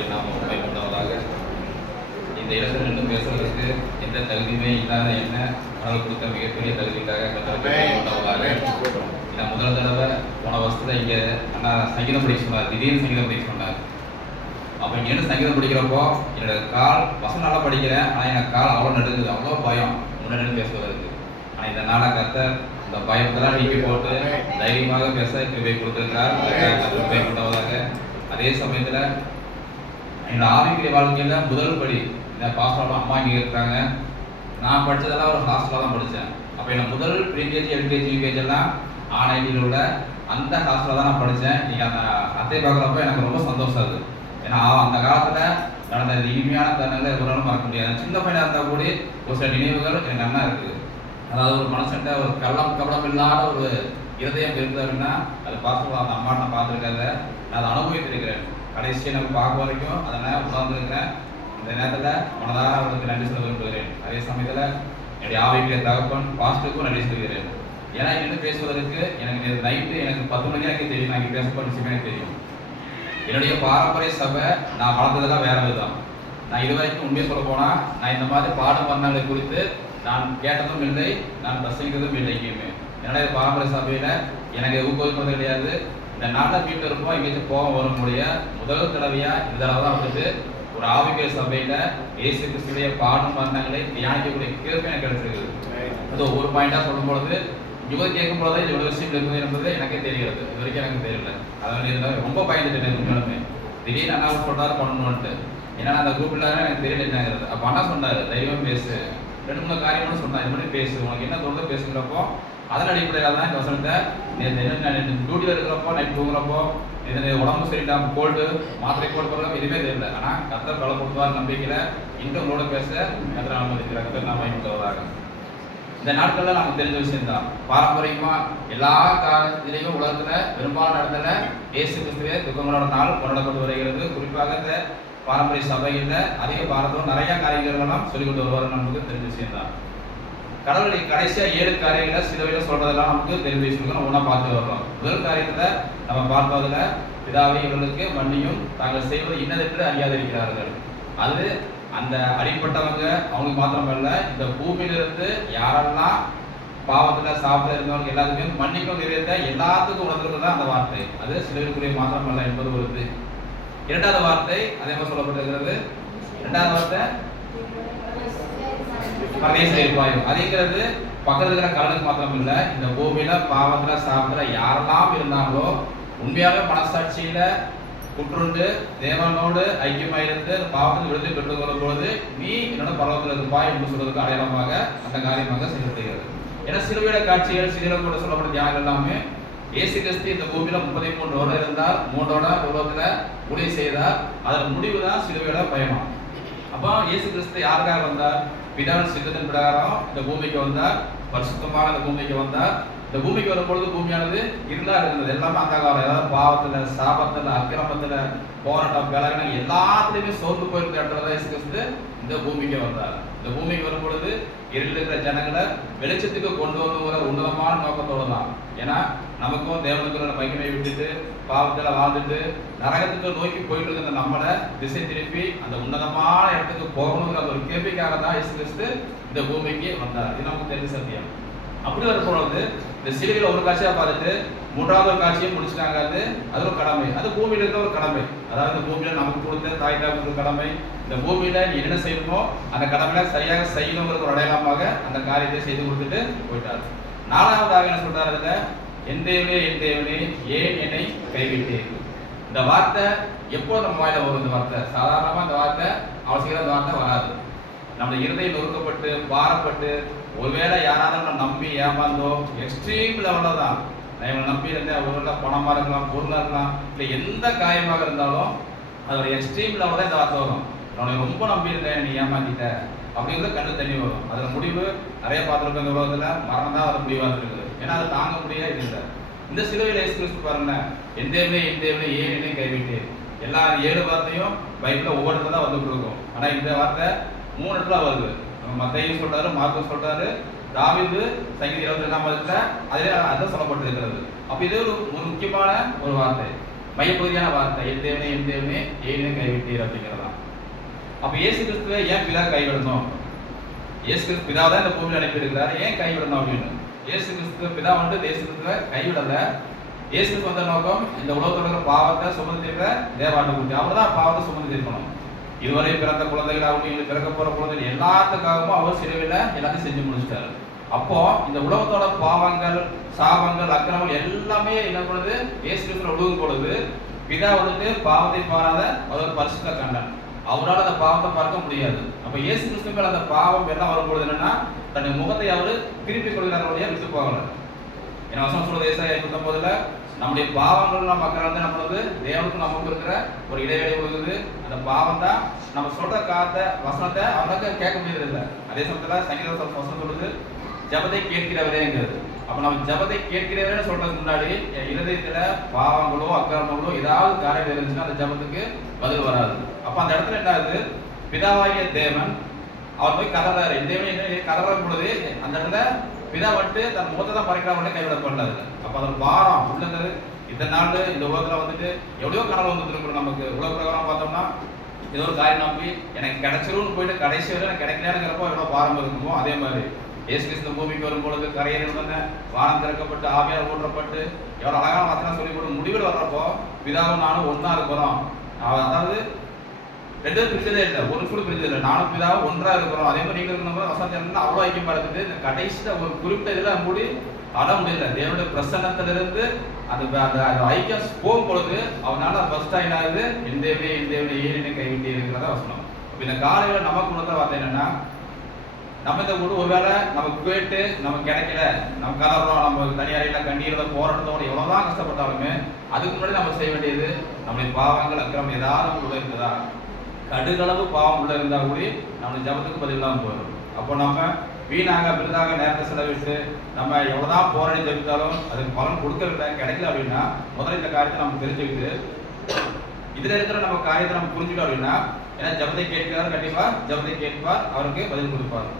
கர்த்தருடைய நாமம் மகிமைப்பட்டவராக. இந்த இடத்துல நின்று பேசுவதற்கு எந்த தகுதியுமே இல்லாத என்ன கடவுள் கொடுத்த மிகப்பெரிய தகுதிக்காக கர்த்தருக்கு மகிமைப்பட்டவராக. நான் முதல் தடவை போன வருஷத்துல இங்கே அண்ணா சங்கீதம் படிக்க சொன்னார், திடீர்னு சங்கீதம் படிக்க சொன்னார். அப்போ இங்கே சங்கீதம் படிக்கிறப்போ என்னோட கால் வசனம் நல்லா படிக்கிறேன், ஆனால் எனக்கு கால் அவ்வளோ நடுங்குது, அவ்வளோ பயம் முன்னாடி பேசுவதற்கு. ஆனால் இதனால கர்த்தர் இந்த பயத்தெல்லாம் நீக்கி போட்டு தைரியமாக பேச கிருபை கொடுத்திருக்கார். கிருபை கொண்டவராக. அதே சமயத்தில் என்னோட ஆவிக்குரிய வாழ்க்கையில முதல் படி இந்த பாஸ்டரோட அம்மா இங்கே இருக்காங்க. நான் படித்ததெல்லாம் ஒரு ஹாஸ்டலாக தான் படித்தேன். அப்போ எனக்கு முதல் ப்ரீகேஜி எல்கேஜி யூகேஜி எல்லாம் ஆணையில் உள்ள அந்த ஹாஸ்டலில் தான் நான் படித்தேன். நீங்கள் அந்த அத்தை பார்க்குறப்ப எனக்கு ரொம்ப சந்தோஷம் அது. ஏன்னா அந்த காலத்தில் நடந்த இந்த இனிமையான தருணங்களை ஒரு நாளும் மறக்க முடியாது. சின்ன பையனாக இருந்தால் கூட ஒரு சில நினைவுகள் எனக்கு நல்லா இருக்குது. அதாவது ஒரு மனுஷன்ட்ட ஒரு கபடம் இல்லாத ஒரு இருதயம் இருக்குது அப்படின்னா அது பாஸ்டர் அந்த அம்மா நான் பார்த்துருக்காத, நான் அதை அனுபவித்திருக்கிறேன். கடைசியை நம்ம பார்க்க வரைக்கும் அதை நான் உணர்ந்துருக்கிறேன். இந்த நேரத்தில் மனதார அவருக்கு நன்றி சொல்ல விரும்புகிறேன். அதே சமயத்தில் என்னுடைய ஆவிக்குரிய தகப்பன் பாஸ்டருக்கும் நன்றி சொல்கிறேன். ஏன்னா இன்னும் பேசுவதற்கு எனக்கு நைட்டு எனக்கு 10 மணி எனக்கு தெரியும், நான் இங்கே பேசப்பட்ட விஷயமே எனக்கு தெரியும். என்னுடைய பாரம்பரிய சபை நான் வளர்ந்ததெல்லாம் வேற விதம். நான் இது வரைக்கும் உண்மையை சொல்ல போனால் நான் இந்த மாதிரி பாடும் வர்ணங்களை குறித்து நான் கேட்டதும் இல்லை, நான் பிரசங்கித்ததும் இல்லை. எங்கேயுமே என்னுடைய பாரம்பரிய சபையில் எனக்கு ஊக்குவிப்பது கிடையாது. இந்த நாட்டில் வீட்டில் இருப்போம், எங்கேயாச்சும் போக வரக்கூடிய முதல் தடவையாக இந்த தடவை தான் வந்துட்டு ஒரு ஆவிக்குரிய சபையில் இயேசு கிறிஸ்துடைய பாடும் வர்ணங்களை தியானிக்கக்கூடிய கேள்வி எனக்கு கிடைச்சிருக்குது. அது ஒரு பாயிண்டாக சொல்லும்பொழுது இவங்க கேட்கும் பொழுது இவ்வளோ விஷயம் இருக்குது என்பது எனக்கே தெரிகிறது. இது வரைக்கும் எனக்கு தெரியல. அதனால இருந்தால் ரொம்ப பயந்துட்டேன். உண்மையுமே திடீர்னு அண்ணா சொல்கிறாரு பண்ணணுன்ட்டு. ஏன்னா அந்த குரூப் இல்லாத எனக்கு தெரியல என்னங்கிறது. அப்போ அண்ணா சொன்னார், தைரியமாக பேசு, 2-3 காரியம்னு சொன்னார், இது மாதிரி பேசு, உனக்கு என்ன தோணுதோ பேசுகிறப்போ அதன் அடிப்படையில் தான் இந்த வசனத்தை நேற்று டியூட்டியில் இருக்கிறப்போ நைட் தூங்குறப்போ இது உடம்பு சரியில்லாமல் கோல்டு மாத்திரை கோல்டு போடுறப்ப எதுவுமே தெரியல. ஆனால் கர்த்தர் பல கொடுத்தார் நம்பிக்கையில் இன்று உங்களோட பேச கர்த்தர் அனுமதிக்கிறார். கர்த்தர் நாம் பயன்படுத்துவதாக. இந்த நாட்களில் நமக்கு தெரிஞ்ச விஷயம்தான். பாரம்பரியமாக எல்லா காலத்திலையும் உலகத்தில் பெரும்பாலான இடத்துல இயேசு கிறிஸ்துவே துக்கங்களோட நாள் கொண்டாடப்பட்டு வருகிறது. குறிப்பாக இந்த பாரம்பரிய சபையில் அதிக பாரதம் நிறைய காரியங்கள்லாம் சொல்லிக் கொண்டு வருவார். நமக்கு தெரிஞ்ச விஷயம்தான். கடவுளுடைய கடைசியாக 7 காரியங்களை சிலுவையில் சொல்றதெல்லாம் நமக்கு தெரிஞ்ச விஷயம். நம்ம ஒன்றா பார்த்து வர்றோம். முதல் காரியத்தில் நம்ம பார்ப்பதில் பிதாவை இவர்களுக்கு மன்னியும் தாங்கள் செய்வது இன்னதென்று அறியாதிருக்கிறார்கள். அது அந்த அடிப்பட்டவங்க அவங்களுக்கு மாத்திரமல்ல, இந்த பூமியிலிருந்து யாரெல்லாம் பாவத்தில் சாப்பிட இருந்தவங்க எல்லாத்துக்குமே மன்னிக்கும் நிறைவேற்ற எல்லாத்துக்கும் உணர்ந்துருக்கு தான் அந்த வார்த்தை. அது சிலுவைக்குரிய மாத்திரமல்ல என்பது ஒரு இது. 2வது வார்த்தை அதே மாதிரி சொல்லப்பட்டிருக்கிறது. 2வது வார்த்தை பரதேசிப்பாயும். அதுங்கிறது பக்கத்தில் இருக்கிற கடலுக்கு மாத்திரம் இல்லை, இந்த பூமியில பாவத்துல சாப்பிட யாரெல்லாம் இருந்தாங்களோ உண்மையாக மனசாட்சியில குற்றுண்டு தேவனோடு ஐக்கியமாயிருந்து பாவத்தில் விடுதலை பெற்றுக் கொள்ளும் பொழுது நீ என்னோட பரவத்தில் இருப்பாய் என்று சொல்வதற்கு அடையாளமாக அந்த காரியமாக செயல்படுகிறது. ஏன்னா சிலுவையில காட்சிகள் சிலுவையில் கூட சொல்லப்பட்ட தியாகம் எல்லாமே இயேசு கிறிஸ்து இந்த பூமியில 33 வருடம் இருந்தார், 3 வருடம் உலகத்துல ஊழியம் செய்தார். அதன் முடிவு தான் சிலுவையோட பயணம். அப்போ இயேசு கிறிஸ்து யாருக்காக வந்தார்? பிதாவின் சித்தத்தின் பிரகாரம் இந்த பூமிக்கு வந்தார், பரிசுத்தமாக இந்த பூமிக்கு வந்தார். இந்த பூமிக்கு வரும்பொழுது பூமியானது இருளா இருந்தது. எல்லாமே அந்த காலம், ஏதாவது பாவத்துல சாபத்துல அக்கிரமத்துல போராட்டம் விலகினம் எல்லாத்துலயுமே சோர்ந்து போயிருந்த இடத்துல தான் இயேசு கிறிஸ்து இந்த பூமிக்கு வந்தார். இந்த பூமிக்கு வரும் பொழுது இருள் இருக்கிற ஜனங்களை வெளிச்சத்துக்கு கொண்டு வந்துங்கிற உன்னதமான நோக்கத்தோடு தான். ஏன்னா நமக்கும் தேவனுக்கு மகிமை விட்டுட்டு பாவத்தில் வாழ்ந்துட்டு நரகத்துக்கு நோக்கி போயிட்டு இருந்த நம்மளை திசை திருப்பி அந்த உன்னதமான இடத்துக்கு போகணுங்கிற ஒரு கேள்விக்காக தான் இயேசு கிறிஸ்து இந்த பூமிக்கு வந்தார். இது நமக்கு தெரிஞ்ச சத்தியம். அப்படி வரும்பொழுது இந்த சிலுவையில் ஒரு காட்சியாக பார்த்துட்டு 3வது ஒரு காட்சியை முடிச்சுட்டாங்க. அது ஒரு கடமை, அது பூமியில இருக்கிற ஒரு கடமை. அதாவது இந்த பூமியில நமக்கு கொடுத்த தாய் தாய்க்கு கடமை. இந்த பூமியில என்ன செய்யணுமோ அந்த கடமையில சரியாக செய்யணுங்கிற ஒரு அடையாளமாக அந்த காரியத்தை செய்து கொடுத்துட்டு போயிட்டார். 4வதாக என்ன சொல்றாரு? அதுல என் தேவனே என் தேவனே ஏன் என்னை கைவிட்டேன். இந்த வார்த்தை எப்போ நம்ம வாயில வரும்? இந்த வார்த்தை சாதாரணமா இந்த வார்த்தை அவசியம் இந்த வார்த்தை வராது. நம்ம இருதயம் நொறுக்கப்பட்டு பாரப்பட்டு ஒருவேளை யாராவது நம்ம நம்பி ஏமாந்தோ எக்ஸ்ட்ரீம் லெவலில் தான் நான் நம்பி இருந்தேன். ஒருவேளை பணமாக இருக்கலாம், பொருளாக இருக்கலாம், இல்லை எந்த காயமாக இருந்தாலும் அதோட எக்ஸ்ட்ரீம் லெவலில் இந்த வார்த்தை வரும். நான் ரொம்ப நம்பி இருந்தேன், நீ ஏமாத்திட்ட அப்படிங்கிறது கண்ணு தண்ணி வரும். அதில் முடிவு நிறைய பார்த்துருக்கோம். இந்த உலகத்தில் மரணம் தான் அது முடிவாக இருக்குது. ஏன்னா அதை தாங்க முடியாது இல்லை. இந்த சிலுவையில் இயேசு கிறிஸ்து பாருங்க, என் தேவனே ஏன் என்னை கைவிட்டு. எல்லா 7 வார்த்தையும் பைபிளில் ஒவ்வொருத்தர் தான் வந்துட்டு இருக்கும். ஆனால் இந்த வார்த்தை 3 இடத்துல வருது. மத்தேயும் சொல்றாரு, மார்க்கும் சொல்றாரு, தாவீது சங்கீதம் 22ஆம் அதிலே அதான் சொல்லப்பட்டிருக்கிறது. அப்ப இது ஒரு முக்கியமான ஒரு வார்த்தை. மையப்பகுதியான வார்த்தை என் தேவனே ஏனே கைவிட்டீர் அப்படிங்கிறதான். அப்ப இயேசு கிறிஸ்துவை ஏன் பிதா கைவிடணும்? இயேசு கிறிஸ்து பிதா தான் இந்த பூமியில் அனுப்பியிருக்கிறார், ஏன் கைவிடணும் அப்படின்னு. இயேசு கிறிஸ்து பிதா வந்து இயேசு கிறிஸ்துவை கைவிடல. இயேசு கிறிஸ்து வந்த நோக்கம் இந்த உலகத்தோட இருக்கிற பாவத்தை சுமந்து தீர்க்கிற தேவாட்டுக்குட்டி, அவர் தான் பாவத்தை சுமந்து தீர்க்கணும். இதுவரை பிறந்த குழந்தைகளாகவும் பிறக்க போற குழந்தைகள் எல்லாத்துக்காகவும் அவர் சிலுவையில் எல்லாத்தையும் செஞ்சு முடிச்சிட்டாரு. அப்போ இந்த உலகத்தோட பாவங்கள், சாபங்கள், அக்கிரமங்கள் எல்லாமே என்ன பண்ணுது? இயேசு கிறிஸ்துவின் ஒழுங்கும் பொழுது பிதா வந்துட்டு பாவத்தை பாராத அவர் பரிசுத்த கண்டன், அவரால் அந்த பாவத்தை பார்க்க முடியாது. அப்ப இயேசு கிறிஸ்து மேல அந்த பாவம் எல்லாம் வரும்பொழுது என்னன்னா தன்னுடைய முகத்தை அவர் திருப்பிக் கொள்கிறாருடைய விட்டு போகல. ஏன்னா வசனம் சொல்றது ஏசாயா 59 நம்முடைய பாவங்கள் நம்ம மக்கள் நம்ம வந்து தேவனுக்கும் நமக்கு இருக்கிற ஒரு இடைவெளி கொடுக்குது. அந்த பாவம் தான் நம்ம சொல்ற வசனத்தை அவனுக்கு கேட்க முடியறது இல்லை. அதே சமயத்துல சங்கீத வசனம் சொல்லுது ஜபத்தை கேட்கிறவரேங்கிறது. அப்ப நம்ம ஜபத்தை கேட்கிறவரே சொல்றதுக்கு முன்னாடி இருதயத்துல பாவங்களோ அக்கிரமங்களோ ஏதாவது காரியம் இருந்துச்சுன்னா அந்த ஜபத்துக்கு பதில் வராது. அப்ப அந்த இடத்துல என்ன ஆகுது? பிதாவாகிய தேவன் அவர் போய் கதறாரு. தேவன் கதறும் பொழுது அந்த இடத்துல பிதா வந்துட்டு தன் முகத்தை தான் பறைக்கிறவங்களே கைவிடப்படாது. அப்ப அதோட பாரம் உள்ளது. இத்தனை நாள் இந்த உலகத்துல வந்துட்டு எவ்வளோ கனவு வந்துட்டு இருக்கிறோம். நமக்கு உலக பிரகாரம் பார்த்தோம்னா ஏதோ ஒரு காரியம் நம்பி எனக்கு கிடைச்சிரும்னு போயிட்டு கடைசி வரை எனக்கு கிடைக்கலங்கிறப்போ எவ்வளோ பாரம் இருக்குமோ அதே மாதிரி இயேசு கிறிஸ்து பூமிக்கு வரும்பொழுது கரையேறி வந்த வானம் திறக்கப்பட்டு ஆவியார் ஊற்றப்பட்டு எவ்வளோ அழகான வசனம் சொல்லி போட்டு முடிவில் வர்றப்போ பிதாவும் நானும் ஒன்னா இருக்கிறோம். அதாவது ரெண்டு பிரிச்சதே இல்லை, ஒரு கூட பிரிச்சது இல்லை. நானும் பிதாவும் ஒன்றா இருக்கிறோம். அதே மாதிரி நீங்க இருக்கிற வசனம் அவ்வளோ ஐக்கியமா இருக்குது. இந்த கடைசியில ஒரு குறிப்பிட்ட இதில் மூடி அட முடியல. தேவனுடைய பிரசன்னத்திலிருந்து அந்த ஐக்கியம் போகும் பொழுது அவனால ஃபர்ஸ்ட் என்ன ஆகுது? என் தேவனே ஏன் கைவிட்டு இருக்கிறதா வசனம். இந்த காலையில நமக்கு உணர்ந்த வார்த்தை என்னன்னா நம்ம இந்த ஒருவேளை நமக்கு கேட்டு நமக்கு கிடைக்கல, நம்ம கதறோம், நம்ம தனியாரையில கண்ணீரோட போராட்டத்தோட எவ்வளவுதான் கஷ்டப்பட்டாலுமே அதுக்கு முன்னாடி நம்ம செய்ய வேண்டியது நம்முடைய பாவங்கள் அக்கிரமம் ஏதாவது உள்ள இருக்குதா? கடுகளவு பாவம் உள்ள இருந்தா கூட நம்மளுடைய ஜபத்துக்கு பதில் இல்லாமல் போயிடும். அப்போ நம்ம வீணாக விருதாக நேரத்தை செலவிட்டு நம்ம எவ்வளவுதான் போராடி ஜபித்தாலும் அதுக்கு பலன் கொடுக்கவில்லை, கிடைக்கல அப்படின்னா முதல்ல இந்த காரியத்தை நம்ம தெரிஞ்சுக்கிட்டு இதுல இருக்கிற நம்ம காரியத்தை நம்ம புரிஞ்சுட்டோம் அப்படின்னா ஏன்னா ஜபத்தை கேட்கிறார், கண்டிப்பா ஜபத்தை கேட்பார், அவருக்கு பதில் கொடுப்பார்.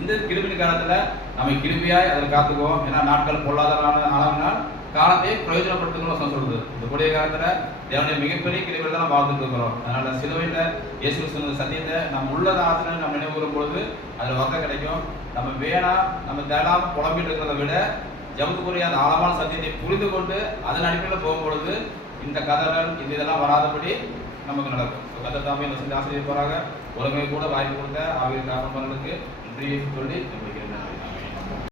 இந்த கிருபின் காலத்துல நம்ம கிருபியாய் அதில் காத்துக்குவோம். ஏன்னா நாட்கள் பொருளாதார ஆளானால் காலத்தை பிரயோஜனப்படுத்தணும்னு சொல்றது. இந்த கூடிய காலத்துல தேவனுடைய மிகப்பெரிய கிருபையில தான் வாழ்ந்துட்டு இருக்கிறோம். அதனால சிலுவையில இயேசு கிறிஸ்துவின் சத்தியத்தை நம்ம உள்ளத ஆசனம் நம்ம நினைவு கூறும் பொழுது அதுல வர்க்கம் கிடைக்கும். நம்ம வேணாம் நம்ம தேடாம புலம்பிட்டு இருக்கிறத விட ஜபத்துக்குரிய அந்த ஆழமான சத்தியத்தை புரிந்து கொண்டு அதன் அடிப்படையில் போகும்பொழுது இந்த கதறல் இந்த இதெல்லாம் வராதபடி நமக்கு நடக்கும். கதை தாமே இந்த ஆசிரியர் போறாங்க. உலகமே கூட வாய்ப்பு கொடுத்த ஆகிய காரணங்களுக்கு நன்றியை சொல்லி